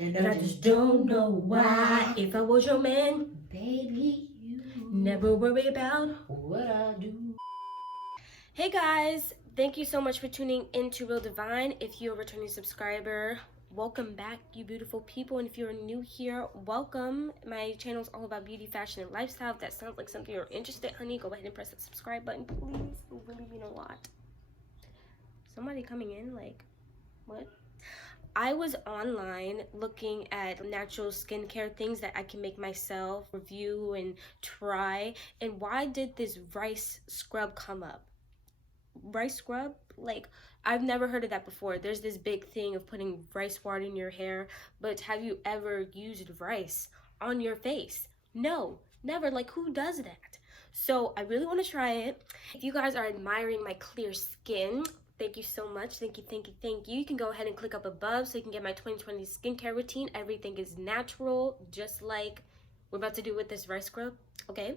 And I just don't know why. If I was your man, Baby, you never worry about what I do. Hey guys, thank you so much for tuning in to Real Divine. If you're a returning subscriber, welcome back, you beautiful people. And if you're new here, welcome. My channel is all about beauty, fashion, and lifestyle. If that sounds like something you're interested in, honey, go ahead and press that subscribe button, please. It will really mean a lot. Somebody coming in, like, what? I was online looking at natural skincare things that I can make myself, review and try. And why did this rice scrub come up? Rice scrub? Like, I've never heard of that before. There's this big thing of putting rice water in your hair, but have you ever used rice on your face? No, never. Like, who does that? So I really want to try it. If you guys are admiring my clear skin, thank you so much. Thank you, thank you, thank you. You can go ahead and click up above so you can get my 2020 skincare routine. Everything is natural, just like we're about to do with this rice scrub, okay?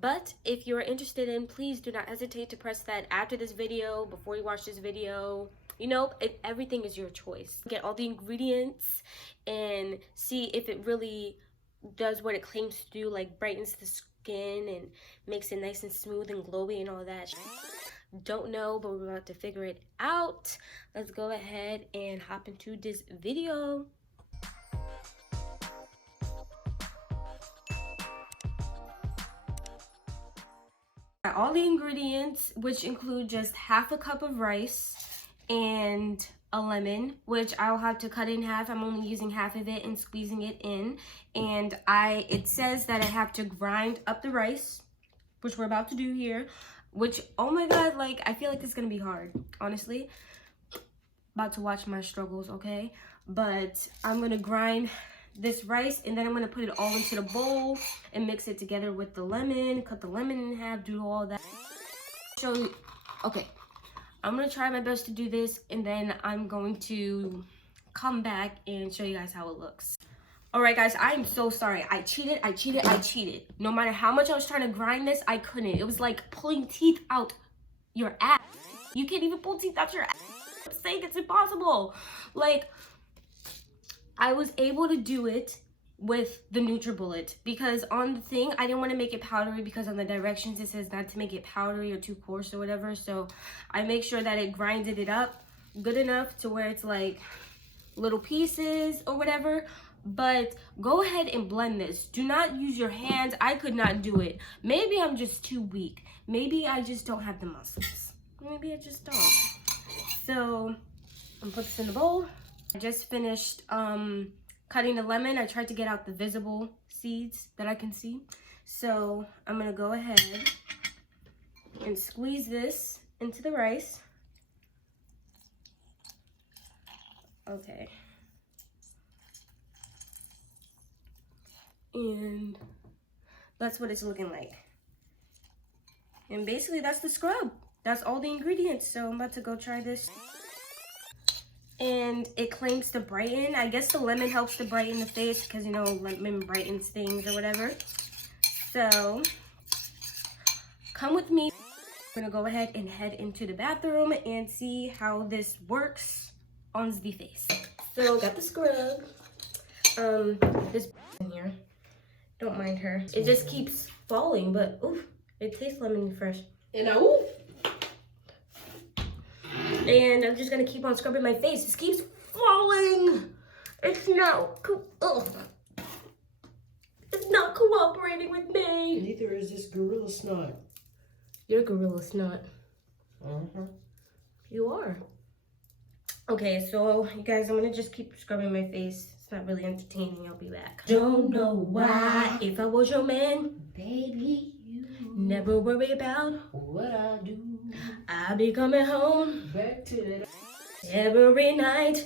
But if you're interested in, please do not hesitate to press that after this video, before you watch this video. You know, everything is your choice. Get all the ingredients and see if it really does what it claims to do, like brightens the skin and makes it nice and smooth and glowy and all that. Don't know, but we're about to figure it out. Let's go ahead and hop into this video. All the ingredients, which include just half a cup of rice and a lemon, which I'll have to cut in half. I'm only using half of it and squeezing it in. And it says that I have to grind up the rice, which we're about to do here, which, oh my God, like, I feel like this is gonna be hard, honestly. About to watch my struggles, okay? But I'm gonna grind this rice and then I'm gonna put it all into the bowl and mix it together with the lemon, cut the lemon in half, do all that. Show you, okay, I'm gonna try my best to do this and then I'm going to come back and show you guys how it looks. All right, guys, I'm so sorry. I cheated. No matter how much I was trying to grind this, I couldn't. It was like pulling teeth out your ass. You can't even pull teeth out your ass. I'm saying it's impossible. Like, I was able to do it with the NutriBullet because on the thing, I didn't want to make it powdery because on the directions it says not to make it powdery or too coarse or whatever. So I make sure that it grinded it up good enough to where it's like little pieces or whatever. But go ahead and blend this. Do not use your hands. I could not do it. Maybe I'm just too weak. Maybe I just don't have the muscles. Maybe I just don't. So I'm gonna put this in the bowl. I just finished cutting the lemon. I tried to get out the visible seeds that I can see. So I'm gonna go ahead and squeeze this into the rice. Okay. And that's what it's looking like. And basically that's the scrub. That's all the ingredients. So I'm about to go try this. And it claims to brighten. I guess the lemon helps to brighten the face because, you know, lemon brightens things or whatever. So come with me. I'm gonna go ahead and head into the bathroom and see how this works on the face. So got the scrub. This in here. Don't mind her. It just keeps falling, but oof, it tastes lemony fresh. You know? And I'm just gonna keep on scrubbing my face. This keeps falling. It's not it's not cooperating with me. Neither is this gorilla snot. You're gorilla snot. Uh-huh. You are. Okay, so you guys, I'm gonna just keep scrubbing my face. It's not really entertaining. I'll be back. Don't know why. If I was your man, Baby, you never worry about what I do. I'll be coming home Back to that. every night.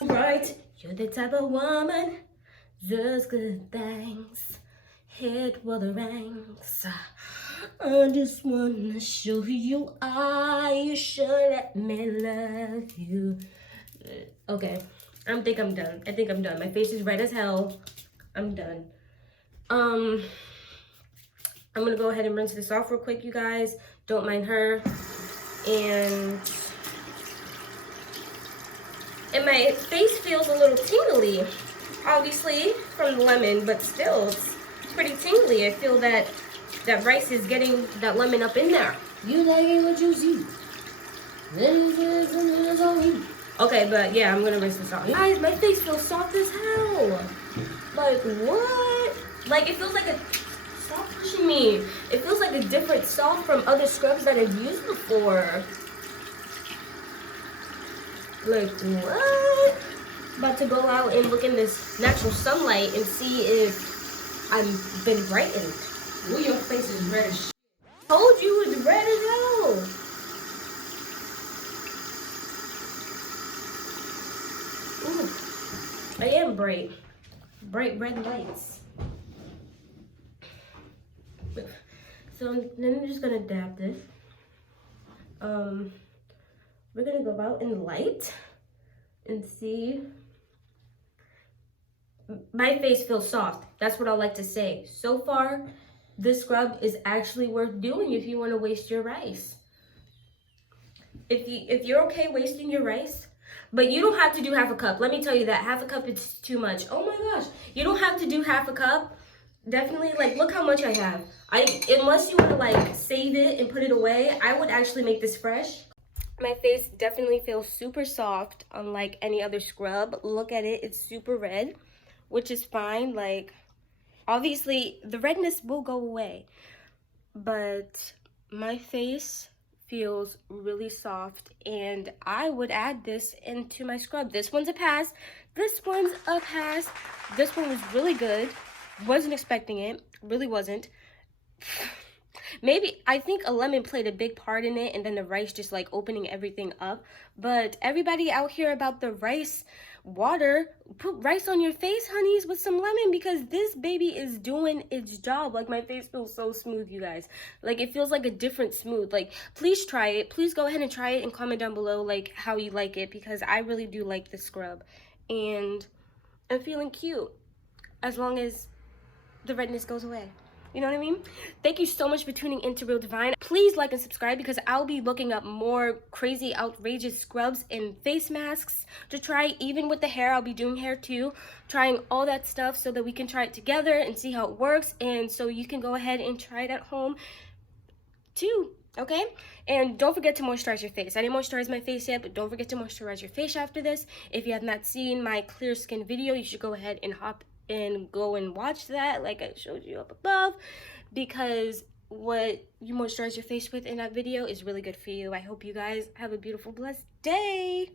Right, you're the type of woman does good things. Hit with the ranks. I just wanna show you you should let me love you. Okay, I think I'm done. My face is red as hell. I'm done. I'm gonna go ahead and rinse this off real quick, you guys. Don't mind her. And And my face feels a little tingly, obviously from the lemon, but still it's pretty tingly. I feel that rice is getting that lemon up in there. You like it what you see. This is on you. Okay, but yeah, I'm gonna rinse this off. Guys, my face feels soft as hell. Like, what? Like, it feels like a... Stop pushing me. It feels like a different soft from other scrubs that I've used before. Like, what? About to go out and look in this natural sunlight and see if I've been brightened. Ooh, your face is red as shit. Told you it's red as hell. Ooh, I am bright. Bright red lights. So then I'm just gonna dab this. We're gonna go out in the light and see. My face feels soft. That's what I like to say. So far, this scrub is actually worth doing if you want to waste your rice. If you're okay wasting your rice, but you don't have to do half a cup. Let me tell you that half a cup is too much. Oh my gosh, you don't have to do half a cup. Definitely, like, look how much I have. Unless you want to like save it and put it away, I would actually make this fresh. My face definitely feels super soft, unlike any other scrub. Look at it, it's super red, which is fine. Like, obviously the redness will go away, but my face feels really soft, and I would add this into my scrub. This one's a pass. This one's a pass. This one was really good. Wasn't expecting it. Really wasn't. Maybe, I think a lemon played a big part in it, and then the rice just like opening everything up. But everybody out here about the rice water, put rice on your face, honeys, with some lemon, because this baby is doing its job. Like, my face feels so smooth, you guys. Like, it feels like a different smooth. Like, please try it. Please go ahead and try it and comment down below like how you like it, because I really do like this scrub, and I'm feeling cute as long as the redness goes away. You know what I mean? Thank you so much for tuning into Real Divine. Please like and subscribe, because I'll be looking up more crazy, outrageous scrubs and face masks to try. Even with the hair, I'll be doing hair too. Trying all that stuff so that we can try it together and see how it works. And so you can go ahead and try it at home too. Okay? And don't forget to moisturize your face. I didn't moisturize my face yet, but don't forget to moisturize your face after this. If you have not seen my clear skin video, you should go ahead and hop and go and watch that like I showed you up above, because what you moisturize your face with in that video is really good for you. I hope you guys have a beautiful, blessed day.